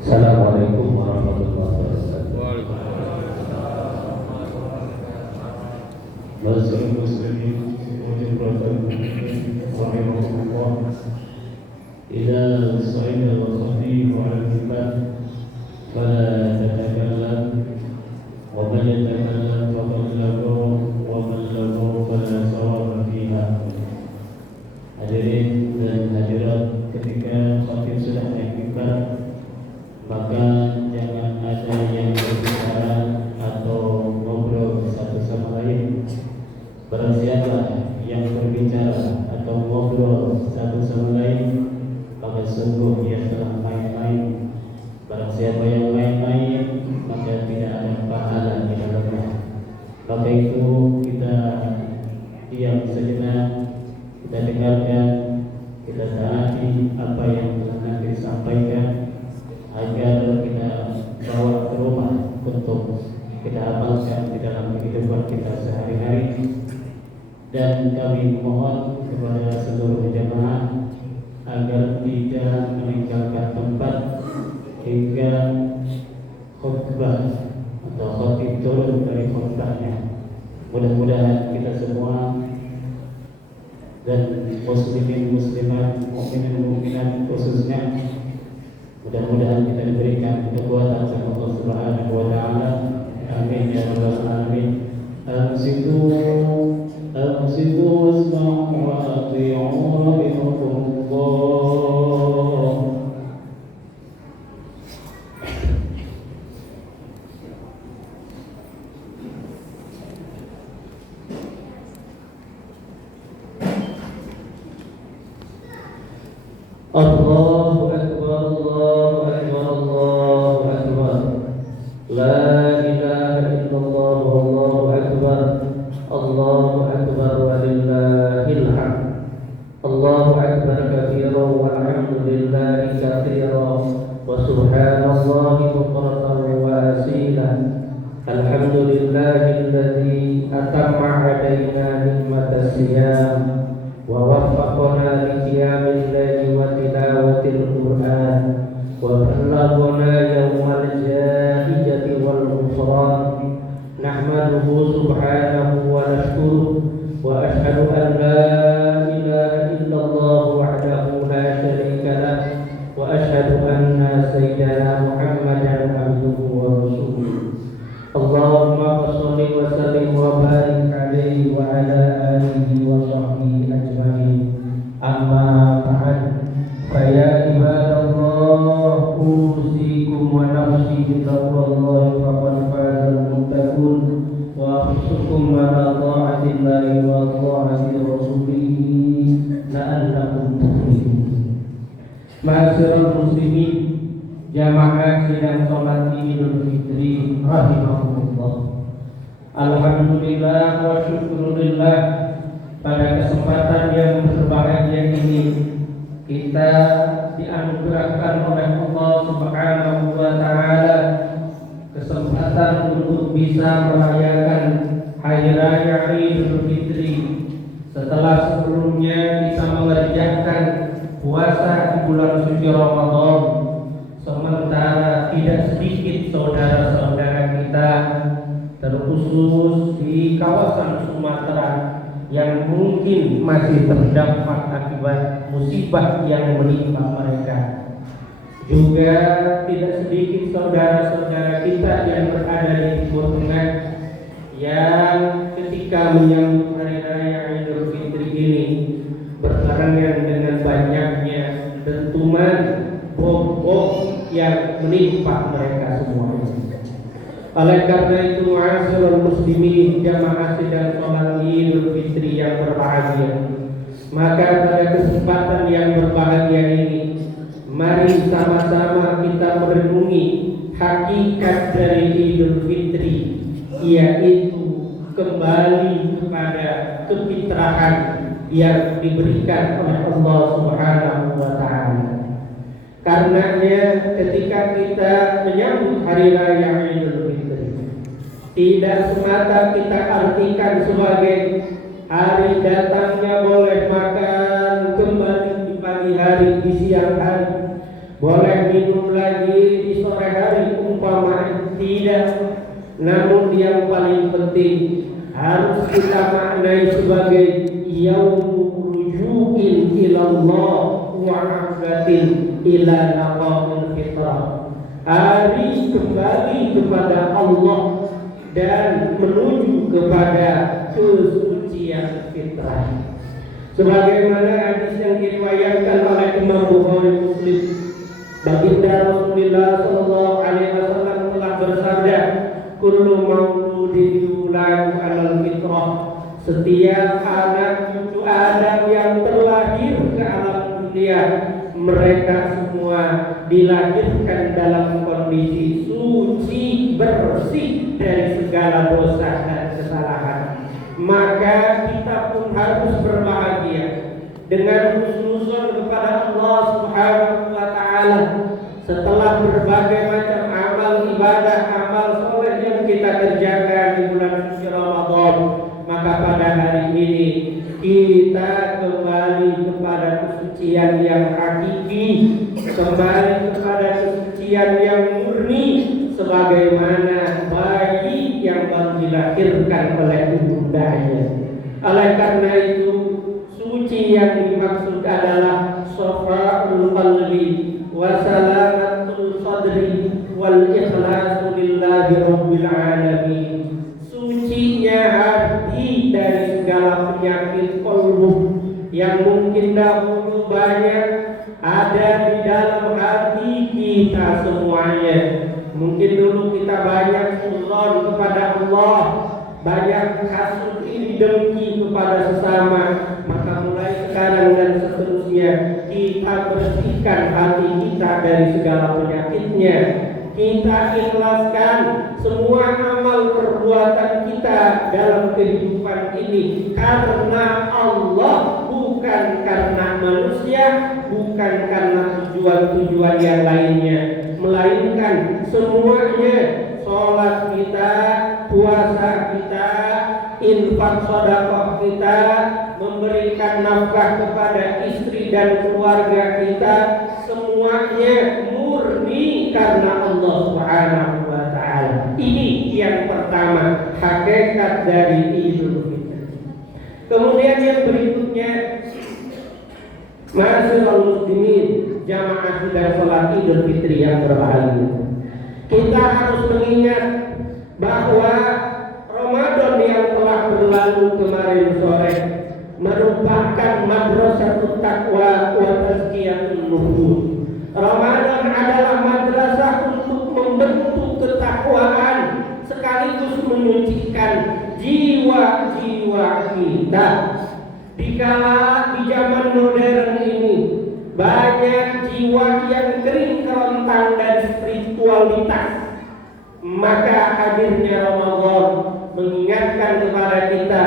Assalamualaikum warahmatullahi wabarakatuh. Masyaallah muslimin rahimahullah. Idza sa'ida al-khatib 'ala al-kitab fala tatakallam wa man yatakallam faqad lahu wa man lahu fala sawaba fiha. Hadirin dan hadirat, ketika khatib sudah naik mimbar, maka jangan ada yang berbicara atau ngobrol satu sama lain. Barang siapa yang berbicara atau ngobrol satu sama lain, maka sungguh dia telah main-main. Barang siapa yang main-main, maka tidak ada pahala di dalamnya. Maka itu kita diam sejenak, kita dengarkan, kita taati apa yang telah Nabi sampaikan, agar kita bawa ke rumah untuk kita amalkan di dalam kehidupan kita sehari-hari. Dan kami mohon kepada seluruh jemaah agar tidak meninggalkan tempat hingga khutbah atau khatib turun dari khutbahnya. Mudah-mudahan kita semua dan muslimin muslimat, mukminin mukminat khususnya, mudah-mudahan kita diberikan kekuatan sama Allah Subhanahu wa taala. Amin ya rabbal alamin. Amsiku wasma'u wa ati'u rahimakumullah. Allahu akbar, Allahu akbar, Allahu akbar. La ilaha illallah, Allahu akbar. Allahu akbar walillahil hamd. Allahu akbar katsiran walhamdulillahi katsiran wa subhanallahi bukratan wa asila. Alhamdulillahilladzi atamma 'alaina ni'matas siyam wa waffaqana li qiyamil laili wa tilawatil Qur'an wa ballaghana yawmal jahijati wal ghufran. Nahmaduhu subhanahu wa nashkuruh wa ashhadu an la ilaha illallah wahdahu la syarika lah wa ashhadu anna sayyidana Muhammadan abduhu wa rasuluh. Allahumma shalli wa sallim wa barik alaihi wa ala alihi wa sahbihi ajma'in. Amma ba'd. Fa ya ibadallah, usikum wa nafsi bi taqwallahi faqad fazal muttaqun wa ahsukum ala ta'atillahi wa ta'ati rasulih la'allakum tuflihun. Ma'asyiral muslimin, jamaah sidang salat Idul Fitri rahimahumullah. Alhamdulillah wa syukurillah, pada kesempatan yang berbahagia ini kita dianugerahkan oleh Allah Subhanahu wa taala kesempatan untuk bisa merayakan hari raya Idul Fitri setelah sebelumnya bisa mengerjakan puasa di bulan suci Ramadan. Sementara tidak sedikit saudara-saudara kita, terkhusus di kawasan Sumatera, yang mungkin masih terdampak akibat musibah yang menimpa mereka. Juga tidak sedikit saudara-saudara kita yang berada di Timur Tengah yang ketika menyambut hari raya Idul Fitri ini berbarengan dengan banyaknya dentuman bom yang menimpa mereka semuanya. Oleh karena itu, ma'asyiral muslimin, jamaah sidang salat Idul Fitri yang berbahagia, maka pada kesempatan yang berbahagia ini, mari sama-sama kita merenungi hakikat dari Idul Fitri, yaitu kembali kepada kefitrahan yang diberikan oleh Allah Subhanahu wa taala. Karenanya ketika kita menyambut hari raya Idul Fitri, tidak semata kita artikan sebagai hari datangnya boleh makan kembali di pagi hari, di siang hari, boleh minum lagi di sore hari umpama tidak. Namun yang paling penting harus kita maknai sebagai yaumul rujuin ilallah wa aqdatin ila naqamil fitrah, hari kembali kepada Allah dan menuju kepada kesucian fitrah. Sebagaimana hadis yang diriwayatkan oleh Imam Bukhari Muslim, baginda Rasulullah sallallahu alaihi wasallam telah bersabda, kullu mauludin yuladu 'alal fitrah, setiap anak cucu Adam yang terlahir ke alam dunia, mereka semua dilahirkan dalam kondisi suci, bersih dari segala dosa dan kesalahan. Maka kita pun harus berbahagia dengan husnuzon kepada Allah Subhanahu wa taala setelah berbagai macam amal ibadah, amal soleh yang kita kerjakan di bulan suci Ramadan. Maka pada hari ini kita kembali kepada kesucian yang hakiki, kembali kepada kesucian yang murni, sebagaimana bayi yang baru dilahirkan oleh ibundanya. Oleh karena itu, suci yang dimaksud adalah shafa'ul qalbi wa salamatul sadri wal ikhlasu lillahi rabbil alamin. Sucinya hati dari segala penyakit qalbu yang mungkin dahulu banyak ada di dalam hati kita semuanya. Mungkin dulu kita banyak uzon kepada Allah, banyak hasud iri dengki kepada sesama. Maka mulai sekarang dan seterusnya kita bersihkan hati kita dari segala penyakitnya. Kita ikhlaskan semua amal perbuatan kita dalam kehidupan ini karena Allah, bukan karena manusia, bukan karena tujuan-tujuan yang lainnya, melainkan semuanya, sholat kita, puasa kita, infak sedekah kita, memberikan nafkah kepada istri dan keluarga kita, semuanya murni karena Allah Subhanahu wa taala. Ini yang pertama, hakikat dari Idul Fitri. Kemudian yang berikutnya, ma'asyiral muslimin, jamaah sidang salat Idul Fitri yang berbahagia. Kita harus mengingat bahwa Ramadan yang telah berlalu kemarin sore merupakan madrasahut taqwa wa tazkiyatun nufus. Ramadan adalah madrasah untuk membentuk ketakwaan sekaligus menyucikan jiwa-jiwa kita. Dikala di zaman modern ini banyak jiwa yang kering kerontang dari spiritualitas, maka hadirnya Ramadan mengingatkan kepada kita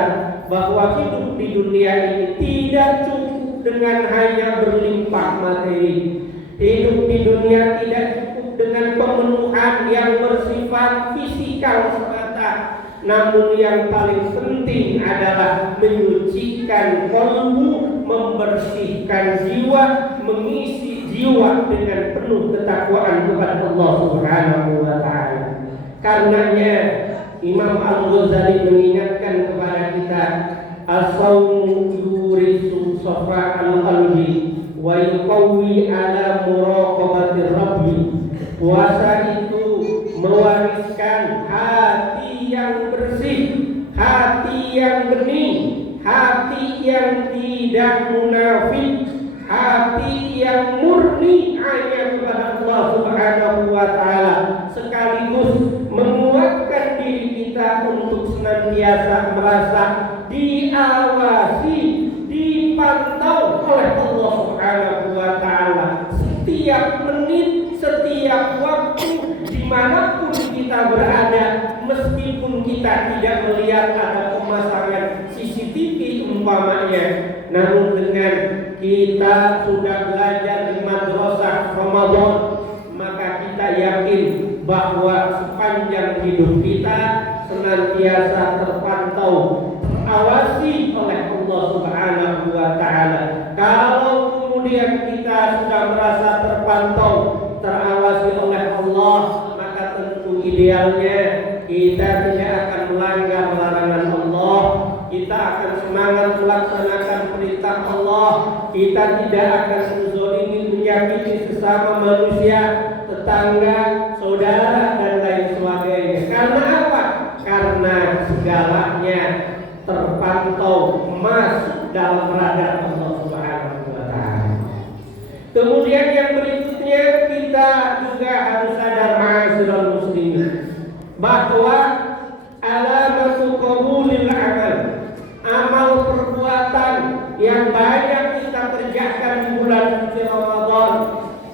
bahwa hidup di dunia ini tidak cukup dengan hanya berlimpah materi. Hidup di dunia tidak cukup dengan pemenuhan yang bersifat fisikal semata, namun yang paling penting adalah menyucikan qalbu, membersihkan jiwa, mengisi jiwa dengan penuh ketakwaan kepada Allah Subhanahu wa taala. Karenanya Imam Al-Ghazali mengingatkan kepada kita, as-shaumu yurisu shafa'al qalbi wa yuqawwi ala muraqabati rabbi. Puasa itu mewariskan hati yang bersih, hati yang bening, hati yang tidak munafik, hati yang murni hanya kepada Allah Subhanahu wa taala, sekaligus menguatkan diri kita untuk senantiasa merasa diawasi, dipantau oleh Allah Subhanahu wa taala setiap menit, setiap waktu, dimanapun kita berada, meskipun kita tidak melihat ada pemasangan CCTV umpamanya, namun dengan kita sudah belajar di madrasah Ramadan, maka kita yakin bahwa sepanjang hidup kita senantiasa terpantau, terawasi oleh Allah Subhanahu wa taala. Kalau kemudian kita sudah merasa terpantau, terawasi oleh Allah, maka tentu idealnya kita tidak akan melanggar larangan Allah, kita akan semangat melaksanakan perintah Allah, kita tidak akan menzalimi, menyakiti sesama manusia, tetangga, saudara dan lain sebagainya. Karena apa? Karena segalanya terpantau masuk dalam radar Allah Subhanahu wa taala. Kemudian yang berikutnya, kita juga harus sadar ma'asyiral muslimin bahwa alamatu qabulil amal perbuatan yang banyak kita kerjakan di bulan suci Ramadan,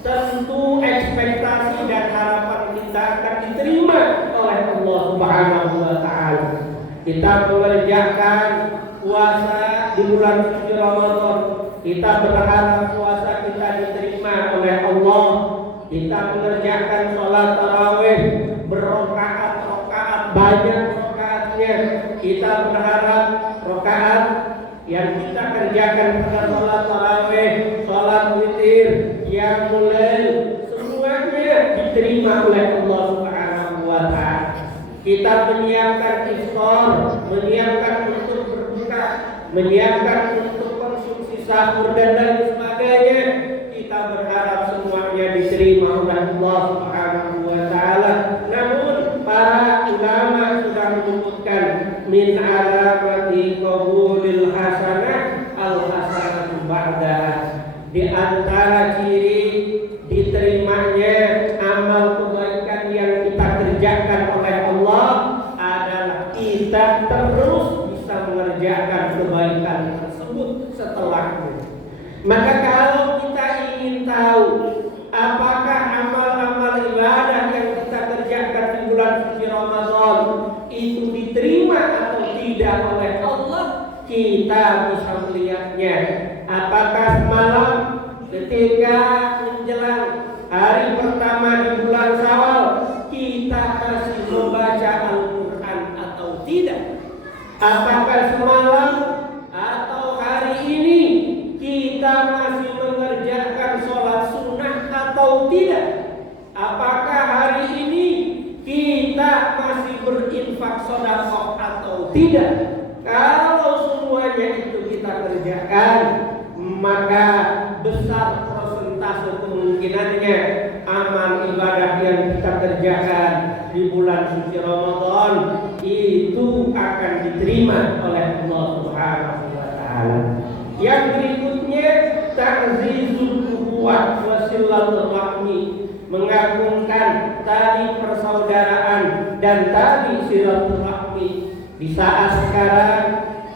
tentu ekspektasi dan harapan kita akan diterima oleh Allah Subhanahu wa taala. Kita mengerjakan puasa di bulan suci Ramadan, kita berharap puasa kita diterima oleh Allah. Kita mengerjakan sholat tarawih berrokaat-rokaat, banyak rokaatnya. Kita berharap rokaat yang kita kerjakan pada sholat tarawih, sholat witir, qiyamul lail, semuanya diterima oleh Allah Subhanahu wa taala. Kita menyiapkan iftar, menyiapkan untuk berbuka, menyiapkan untuk konsumsi sahur dan lain sebagainya. Kita berharap semuanya diterima oleh Allah Subhanahu wa taala. Namun para ulama sudah menyebutkan min alamati qabulil hasanah al hasanatu ba'daha. Di antara ciri diterimanya amal kebaikan yang kita kerjakan oleh Allah adalah kita terus bisa mengerjakan kebaikan tersebut setelahnya. Maka kalau kita ingin tahu apakah amal-amal ibadah yang kita kerjakan di bulan suci Ramadan itu diterima atau tidak oleh Allah, kita bisa melihatnya. Apakah semalam ketika menjelang hari pertama di bulan Syawal kita masih membaca Al-Quran atau tidak? Apakah semalam atau hari ini kita masih mengerjakan sholat sunnah atau tidak? Apakah hari ini kita masih berinfak sedekah atau tidak? Kalau semuanya itu kita kerjakan, maka besar persentase kemungkinannya amal ibadah yang kita kerjakan di bulan suci Ramadan itu akan diterima oleh Allah Subhanahu wa taala. Yang berikutnya, ta'zizul ukhuwah wa silaturahmi, mengagungkan tali persaudaraan dan tali silaturahmi. Di saat sekarang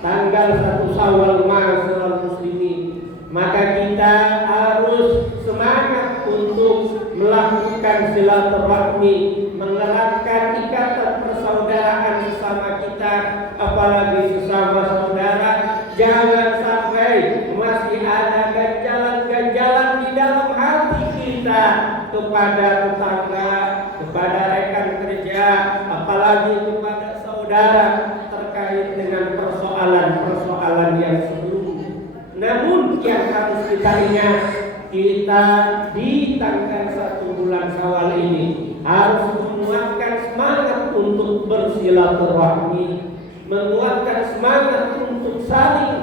tanggal 1 Syawal ma'asyiral muslimin, maka kita harus semangat untuk melakukan silaturahmi, mengeratkan ikatan persaudaraan sesama kita, apalagi sesama saudara. Jangan sampai masih ada ganjalan-ganjalan di dalam hati kita kepada tetangga, kepada rekan kerja, apalagi kepada saudara terkait dengan persoalan-persoalan yang sebelumnya. Namun yang harus kita ingat, kita di tanggal 1 bulan Syawal ini harus menguatkan semangat untuk bersilaturahmi, menguatkan semangat untuk saling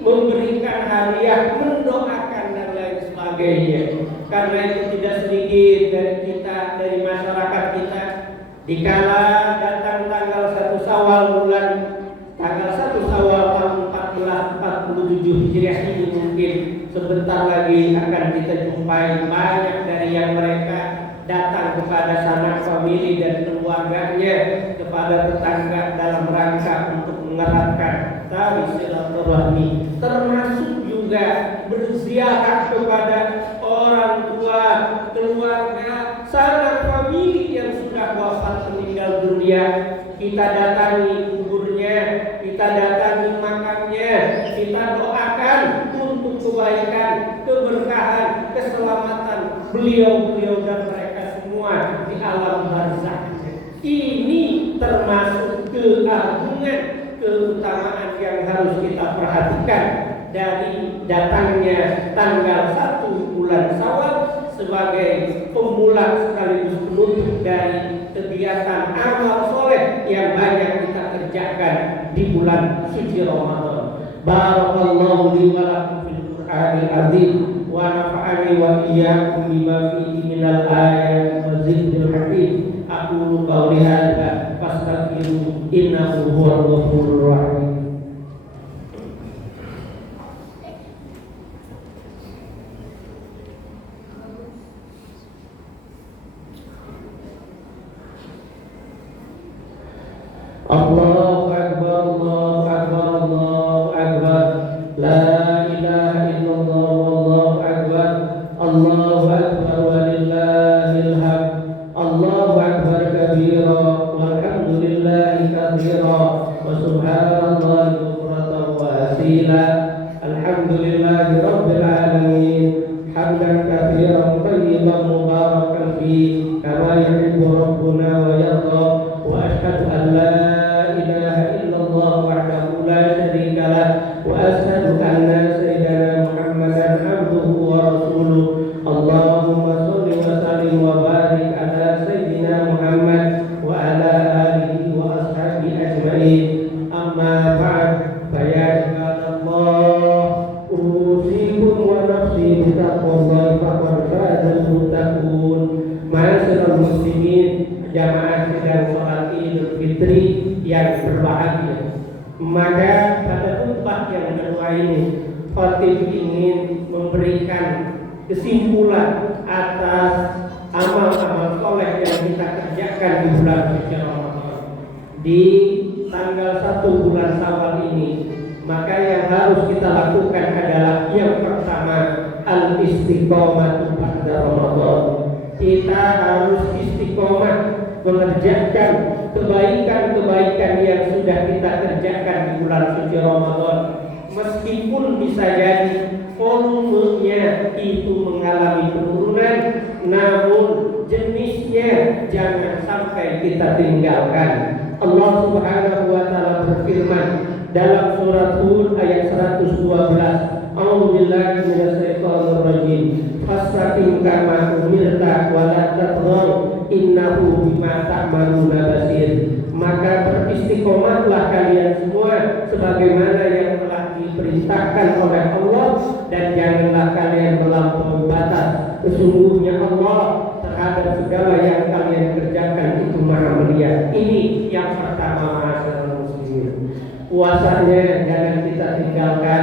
memberikan hadiah, mendoakan dan lain sebagainya. Karena itu tidak sedikit dari kita, dari masyarakat kita, dikala datang tanggal 1 Syawal tanggal 1 Syawal tahun 1447 Hijriah ini, mungkin sebentar lagi akan kita jumpai banyak dari yang mereka datang kepada sanak famili dan keluarganya, kepada tetangga dalam rangka untuk mengeratkan tali silaturahmi, termasuk juga berziarah kepada orang tua, keluarga, sanak famili yang sudah wafat meninggal dunia. Kita datangi kuburnya, kita datangi makamnya, kita doakan untuk kebaikan, keberkahan, keselamatan beliau-beliau dan mereka semua di alam barzakh. Ini termasuk keagungan, keutamaan yang harus kita perhatikan dari datangnya tanggal 1 bulan Syawal sebagai pemula sekaligus penutup dari kegiatan amal soleh yang banyak kita kerjakan di bulan suci Ramadan. Barakallahu li wa lakum fil Qur'anil azim wa nafa'ani wa iyyakum bima fihi minal ayati wa dzikril hakim. Aqulu qawli hadza fastaghfiru innahu huwal ghafurur rahim. Allahu Akbar, Allahu Akbar, Allahu Akbar. La ilaha illallah, Allahu Akbar. Allahu Akbar walillahil hamd. Allahu Akbar kabira walhamdulillahi katsira wa subhanallahi bukratan wa asila. Alhamdulillahi rabbil alamin. Hamdan katsiran thayyiban mubarakan fi kama yuhibbu rabbuna wa yarda. Wa asyhadu an la ilaha illallah wahdahu la syarika lah wa asyhadu anna sayyidana Muhammadan abduhu wa rasuluh. Allahumma shalli wa sallim wa barik ala sayyidina Muhammad wa ala alihi wa ashabihi ajma'in. Amma ba'd, fa ya ibadallah, usikum wa nafsi bi taqwallahi faqad fazal muttaqun. Ma'asyiral muslimin, jamaah sidang salat Idul Fitri yang berbahagia. Maka pada khutbah yang kedua ini, khatib ingin memberikan kesimpulan atas amal-amal soleh yang kita kerjakan di bulan suci Ramadan. Di tanggal 1 bulan Syawal ini, maka yang harus kita lakukan adalah yang pertama, al-istiqomah pada Ramadan. Kita harus istiqomah mengerjakan kebaikan-kebaikan yang sudah kita kerjakan di bulan suci Ramadan. Meskipun bisa jadi volumenya itu mengalami penurunan, namun jenisnya jangan sampai kita tinggalkan. Allah Subhanahu wa taala berfirman dalam surat Hud ayat 112, A'udzubillahi minasyaitonir rajim. Fastaqim kama umirta wa la tatghaw innahu bima ta'maluna basir. Maka beristiqomahlah kalian semua sebagaimana yang telah diperintahkan oleh Allah, dan janganlah kalian melampaui batas. Sesungguhnya Allah terhadap segala yang kalian kerjakan itu Maha Melihat. Ini yang pertama, ma'asyiral muslimin. Puasanya jangan kita tinggalkan,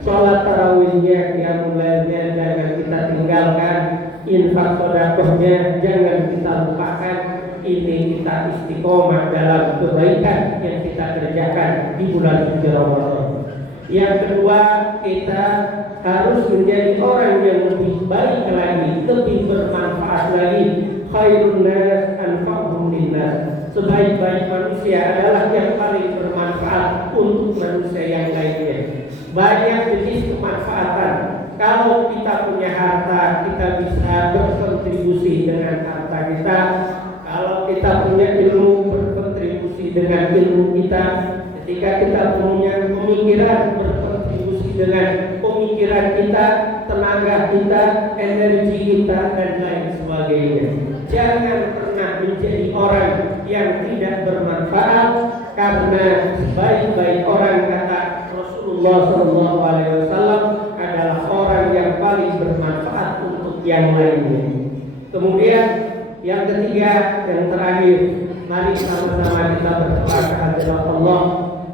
sholat tarawihnya, qiyamul lailnya jangan kita tinggalkan, infak sedekahnya jangan kita lupakan. Ini kita istiqomah dalam kebaikan yang kita kerjakan di bulan suci Ramadan. Yang kedua, kita harus menjadi orang yang lebih baik lagi, lebih bermanfaat lagi. Khairun nas anfa'uhum linnas. Sebaik-baik manusia adalah yang paling bermanfaat untuk manusia yang lainnya. Banyak jenis kemanfaatan. Kalau kita punya harta, kita bisa berkontribusi dengan harta kita. Kalau kita punya ilmu, berkontribusi dengan ilmu kita. Ketika kita punya pemikiran, berkontribusi dengan pemikiran kita, tenaga kita, energi kita, dan lain sebagainya. Jangan pernah menjadi orang yang tidak bermanfaat, karena sebaik-baik orang, kata Rasulullah SAW, adalah orang yang paling bermanfaat untuk yang lainnya. Kemudian yang ketiga, yang terakhir, mari sama-sama kita berdoa kehadirat Allah.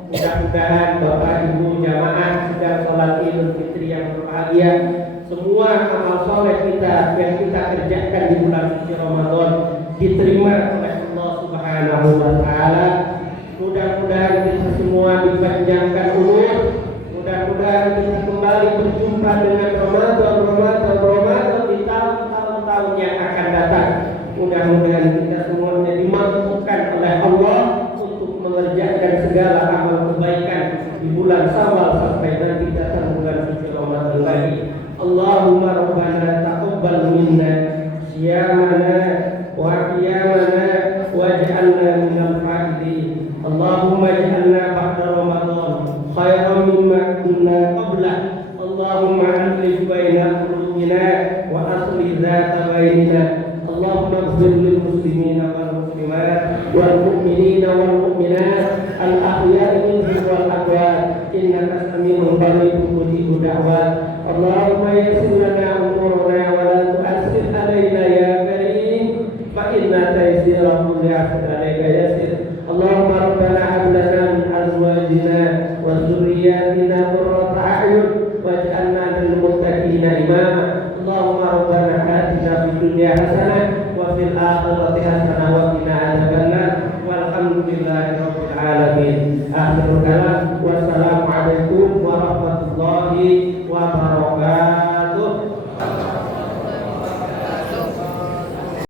Mudah-mudahan Bapak Ibu jamaah sedang sholat Idul Fitri yang berbahagia, semua amal soleh kita yang kita kerjakan di bulan suci Ramadan diterima oleh Allah Subhanahu wa taala. Mudah-mudahan kita semua dipanjangkan umur. Mudah-mudahan kita kembali berjumpa dengan Ramadan di tahun-tahun yang akan datang. Mudah-mudahan kita semuanya dimampukan oleh Allah untuk mengerjakan segala amal kebaikan di bulan Syawal sampai nanti datang bulan suci Ramadan lagi. Allahumma rabbana taqabbal minna siyamana wa qiyamana waj'alna minal fa'idin. Allahumma ij'alna ba'da Ramadan khairan mimma kunna qablah. والمؤمنات وأصلح ذات بيننا اللهم اغفر للمسلمين والمسلمات والمؤمنين والمؤمنات الأحياء منهم والأموات إنك سميع قريب مجيب دعوات اللهم يسر لنا أمورنا